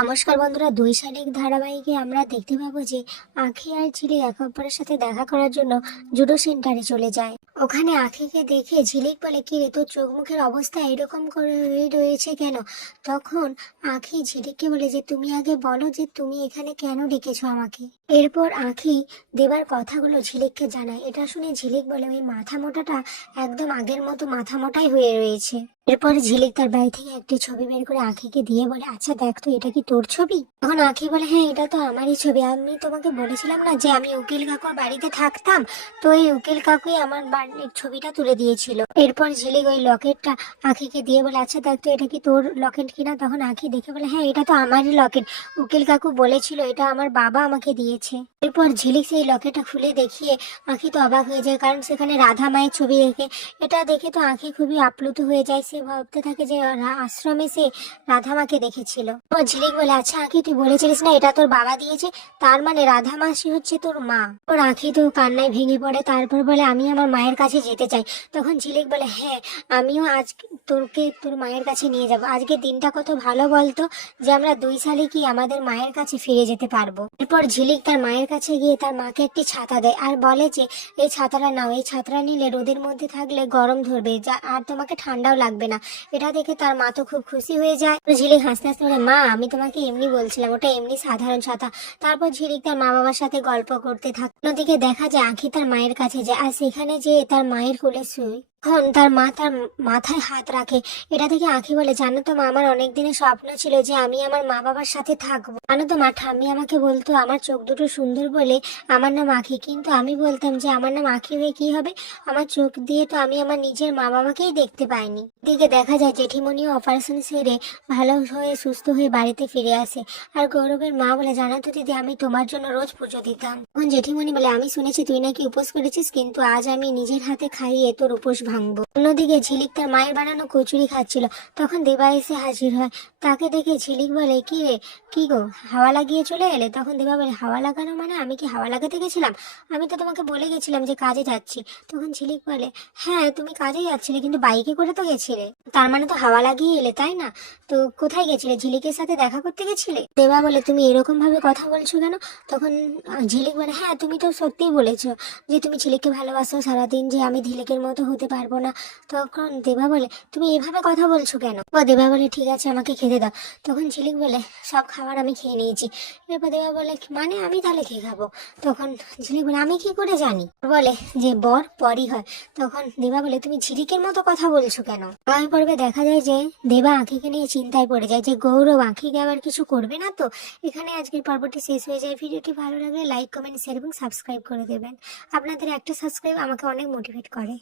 নমস্কার বন্ধুরা, 2 শালিক ধারাবাহিকে আমরা দেখতে পাবো যে আঁখি আর ঝিলিক একে অপরের সাথে দেখা করার জন্য জুডো সেন্টারে চলে যায়। ওখানে আঁখিকে দেখে ঝিলিক বলে, কি রে, তোর চোখ মুখের অবস্থা এরকম করে রয়েছে কেন? তখন আঁখি ঝিলিককে বলে যে তুমি আগে বলো যে তুমি এখানে কেন ডেকেছো আমাকে। এরপর আঁখি দেবার কথাগুলো ঝিলিককে জানায়। এটা শুনে ঝিলিক বলে, ওই মাথা মোটাটা একদম আগের মতো মাথা মোটাই হয়ে রয়েছে। এরপর ঝিলিক তার ব্যাগ থেকে একটি ছবি বের করে আঁখিকে দিয়ে বলে, আচ্ছা দেখ তো, এটা কি তোর ছবি? তখন আঁখি বলে, হ্যাঁ এটা তো আমারই ছবি। আমি তোমাকে বলেছিলাম না যে আমি উকিল কাকুর বাড়িতে থাকতাম, তো এই উকিল কাকুই আমার বাড়ির ছবিটা তুলে দিয়েছিল। এরপর ঝিলিক ওই লকেটটা আঁখিকে দিয়ে বলে, আচ্ছা দেখ তো, এটা কি তোর লকেট কিনা? তখন আঁখি দেখে বলে, হ্যাঁ এটা তো আমারই লকেট, উকিল কাকু বলেছিল এটা আমার বাবা আমাকে দিয়েছে। এরপর ঝিলিক সেই লকেটটা খুলে দেখিয়ে আঁখি তো অবাক হয়ে যায়, কারণ সেখানে রাধা মায়ের ছবি দেখে। এটা দেখে তো আঁখি খুবই আপ্লুত হয়ে যায়। সে ভাবতে থাকে যে আশ্রমে সে রাধা মাকে দেখেছিল। তো ঝিলিক বলে, আচ্ছা আঁখি, তুই বলেছিলিস না এটা তোর বাবা দিয়েছে, তার মানে রাধা মাসি হচ্ছে তোর মা। ওর আঁখি তো কান্নায় ভেঙে পড়ে। তারপর বলে, আমি আমার মায়ের কাছে যেতে চাই। তখন ঝিলিক বলে, হ্যাঁ আমিও আজ তোকে তোর মায়ের কাছে নিয়ে যাব। আজকে দিনটা কত ভালো বলতো, যে আমরা 2 শালিকই আমাদের মায়ের কাছে ফিরে যেতে পারবো। এরপর ঝিলিক তার মায়ের কাছে গিয়ে তার মাকে একটি ছাতা দেয় আর বলে যে এই ছাতাটা নাও, এই ছাতাটা নিলে রোদের মধ্যে থাকলে গরম ধরবে, যা আর তোমাকে ঠান্ডাও লাগবে না। এটা দেখে তার মা তো খুব খুশি হয়ে যায়। ঝিলিক হাসতে হাসতে বলে, মা আমি তোমাকে এমনি বলছিলাম, ওটা এমনি সাধারণ ছাতা। তারপর ঝিলিক তার মা বাবার সাথে গল্প করতে থাকে। অন্যদিকে দেখা যায় আঁখি তার মায়ের কাছে যায় আর সেখানে যে তার মায়ের কোলে শুয়ে তখন তার মা তার মাথায় হাত রাখে। এটা থেকে আঁখি বলে, জানো তো মা, আমার অনেক দিনের স্বপ্ন ছিল যে আমি আমার মা বাবার সাথে থাকবো। জানো তো মা, ঠাম্মি আমাকে বলতো আমার চোখ দুটো সুন্দর বলে আমার নাম আঁখি, কিন্তু আমি বলতাম যে আমার নাম আঁখি হয়ে কি হবে, আমার চোখ দিয়ে তো আমি আমার নিজের মা বাবাকেই দেখতে পাইনি। দিকে দেখা যায় জেঠিমনিও অপারেশন সেরে ভালো হয়ে সুস্থ হয়ে বাড়িতে ফিরে আসে। আর গৌরবের মা বলে, জানো তো দিদি, আমি তোমার জন্য রোজ পুজো দিতাম। তখন জেঠিমনি বলে, আমি শুনেছি তুই নাকি উপোস করেছিস, কিন্তু আজ আমি নিজের হাতে খাইয়ে তোর উপোস ভাঙবো। অন্যদিকে ঝিলিক তার মায়ের বানানো কচুরি খাচ্ছিল। তখন দেবা এসে হাজির হয়। তাকে দেখে ঝিলিক বলে, কি রে, কি গো, হাওয়া লাগিয়ে চলে এলে? তখন দেবা বলে, হাওয়া লাগানো মানে? আমি কি হাওয়া লাগাতে গেছিলাম? আমি তো তোমাকে বলে গেছিলাম যে কাজে যাচ্ছি। তখন ঝিলিক বলে, হ্যাঁ তুমি কাজে যাচ্ছিলে, কিন্তু বাইকে করে তো গেছিলে, তার মানে তো হাওয়া লাগিয়ে এলে, তাই না? তো কোথায় গেছিলে? ঝিলিকের সাথে দেখা করতে গেছিলে? দেবা বলে, তুমি এরকম ভাবে কথা বলছো কেন? তখন ঝিলিক বলে, হ্যাঁ তুমি তো সত্যিই বলেছো যে তুমি ঝিলিককে ভালোবাসো সারাদিন, যে আমি ঝিলিকের মতো হতে পারবো না। তখন দেবা বলে, তুমি এভাবে কথা বলছো কেন? ও দেবা বলে, ঠিক আছে আমাকে খেতে দাও। তখন ঝিলিক বলে, সব খাবার আমি খেয়ে নিয়েছি। এরপর দেবা বলে, মানে আমি তাহলে খেয়ে খাবো? তখন ঝিলিক বলে, আমি কি করে জানি? বলে যে বর পরই হয়। তখন দেবা বলে, তুমি ঝিলিকের মতো কথা বলছো কেন? আগামী পর্বে দেখা যায় যে দেবা আঁখিকে নিয়ে চিন্তায় পড়ে যায় যে গৌরব আঁখিকে আবার কিছু করবে না তো। এখানে আজকের পর্বটি শেষ হয়ে যায়। ভিডিওটি ভালো লাগলে লাইক, কমেন্ট, শেয়ার এবং সাবস্ক্রাইব করে দেবেন। আপনাদের একটা সাবস্ক্রাইব আমাকে অনেক মোটিভেট করে।